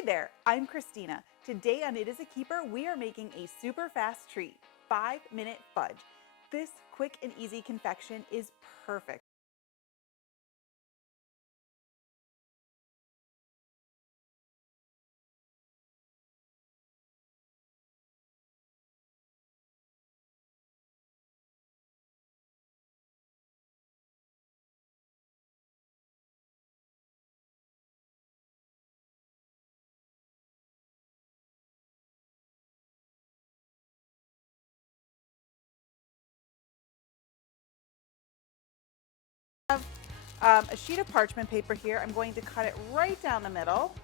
Hi there, I'm Christina. Today on It Is a Keeper, we are making a super fast treat, 5-minute fudge. This quick and easy confection is perfect. A sheet of parchment paper here. I'm going to cut it right down the middle.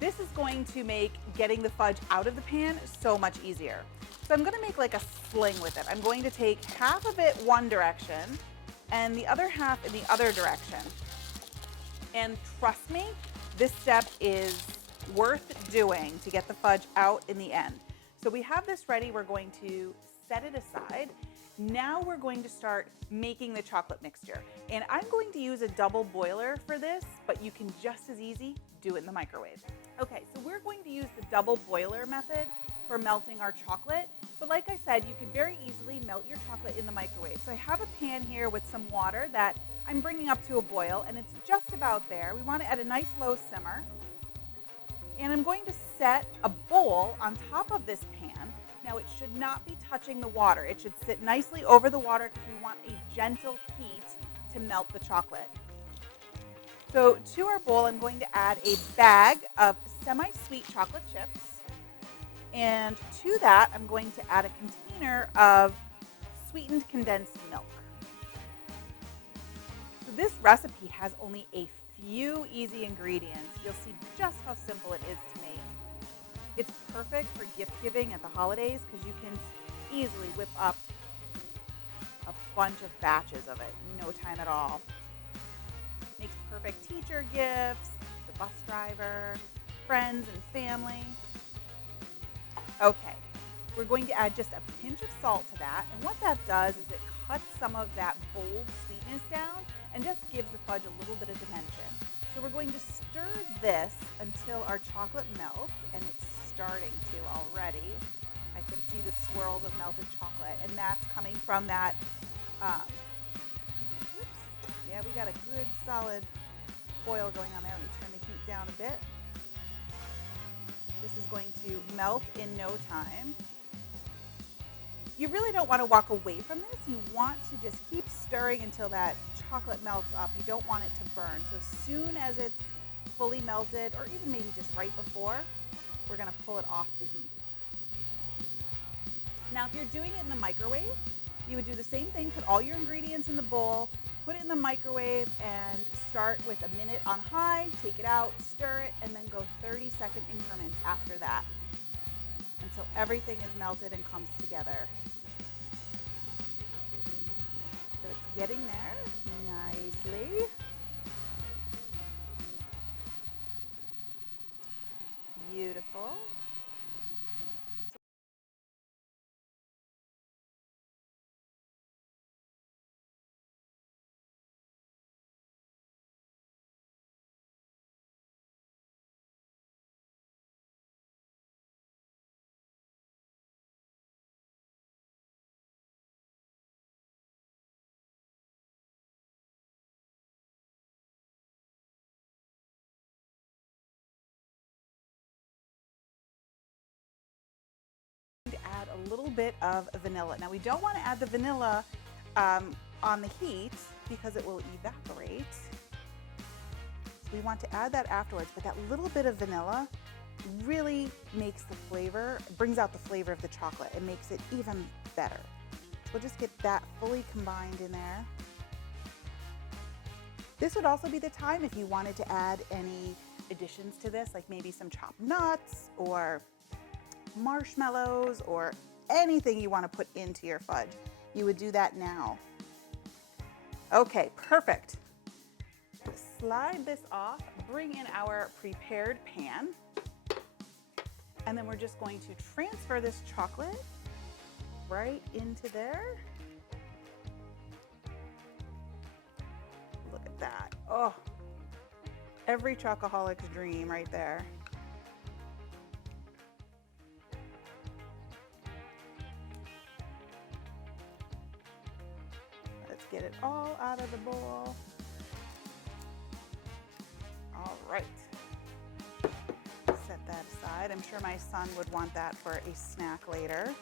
This is going to make getting the fudge out of the pan so much easier. So I'm going to make like a sling with it. I'm going to take half of it one direction and the other half in the other direction. And trust me, this step is worth doing to get the fudge out in the end. So we have this ready. We're going to set it aside. Now we're going to start making the chocolate mixture. And I'm going to use a double boiler for this, but you can just as easy do it in the microwave. Okay, so we're going to use the double boiler method for melting our chocolate. But like I said, you can very easily melt your chocolate in the microwave. So I have a pan here with some water that I'm bringing up to a boil, and it's just about there. We want it at a nice low simmer. And I'm going to set a bowl on top of this pan. Now, it should not be touching the water. It should sit nicely over the water because we want a gentle heat to melt the chocolate. So to our bowl, I'm going to add a bag of semi-sweet chocolate chips. And to that, I'm going to add a container of sweetened condensed milk. So this recipe has only a few easy ingredients. You'll see just how simple it is to make. It's perfect for gift giving at the holidays because you can easily whip up a bunch of batches of it in no time at all. Makes perfect teacher gifts, the bus driver, friends and family. Okay, we're going to add just a pinch of salt to that, and what that does is it cuts some of that bold sweetness down and just gives the fudge a little bit of dimension. So we're going to stir this until our chocolate melts, and it's starting to already. I can see the swirls of melted chocolate, and that's coming from that, yeah, we got a good solid boil going on there. Let me turn the heat down a bit. This is going to melt in no time. You really don't want to walk away from this. You want to just keep stirring until that chocolate melts up. You don't want it to burn. So as soon as it's fully melted, or even maybe just right before, we're going to pull it off the heat. Now, if you're doing it in the microwave, you would do the same thing. Put all your ingredients in the bowl, put it in the microwave, and start with a minute on high, take it out, stir it, and then go 30-second increments after that until everything is melted and comes together. So it's getting there nicely. Beautiful. To add a little bit of vanilla. Now we don't want to add the vanilla on the heat because it will evaporate. So we want to add that afterwards, but that little bit of vanilla really makes the flavor, brings out the flavor of the chocolate. It makes it even better. So we'll just get that fully combined in there. This would also be the time if you wanted to add any additions to this, like maybe some chopped nuts or marshmallows or anything you want to put into your fudge. You would do that now. Okay, perfect. Slide this off, bring in our prepared pan, and then we're just going to transfer this chocolate right into there. Look at that. Oh, Every chocoholic's dream right there. Let's get it all out of the bowl. All right. Set that aside. I'm sure my son would want that for a snack later.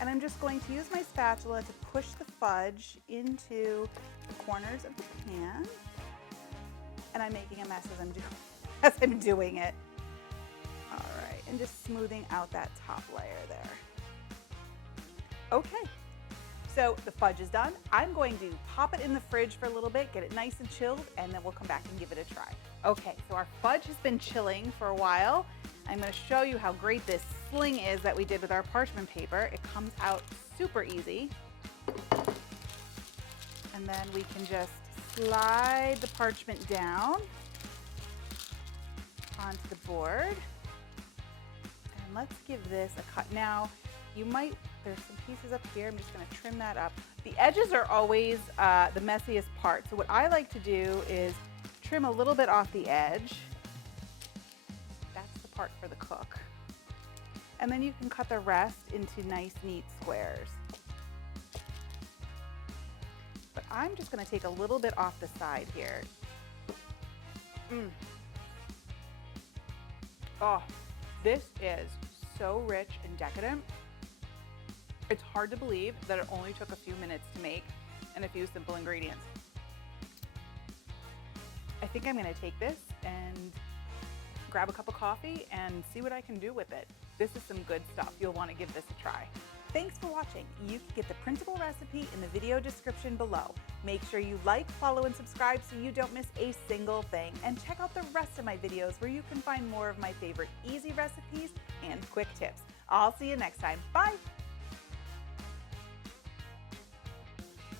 And I'm just going to use my spatula to push the fudge into the corners of the pan. And I'm making a mess as I'm doing it. All right, and just smoothing out that top layer there. Okay, so the fudge is done. I'm going to pop it in the fridge for a little bit, get it nice and chilled, and then we'll come back and give it a try. Okay, so our fudge has been chilling for a while. I'm going to show you how great this sling is that we did with our parchment paper. It comes out super easy. And then we can just slide the parchment down onto the board. And let's give this a cut. Now, there's some pieces up here. I'm just going to trim that up. The edges are always the messiest part. So what I like to do is trim a little bit off the edge. That's the part for the cook. And then you can cut the rest into nice, neat squares. But I'm just going to take a little bit off the side here. Oh, this is so rich and decadent. It's hard to believe that it only took a few minutes to make and a few simple ingredients. I think I'm going to take this and grab a cup of coffee and see what I can do with it. This is some good stuff. You'll want to give this a try. Thanks for watching. You can get the printable recipe in the video description below. Make sure you like, follow, and subscribe so you don't miss a single thing. And check out the rest of my videos where you can find more of my favorite easy recipes and quick tips. I'll see you next time. Bye!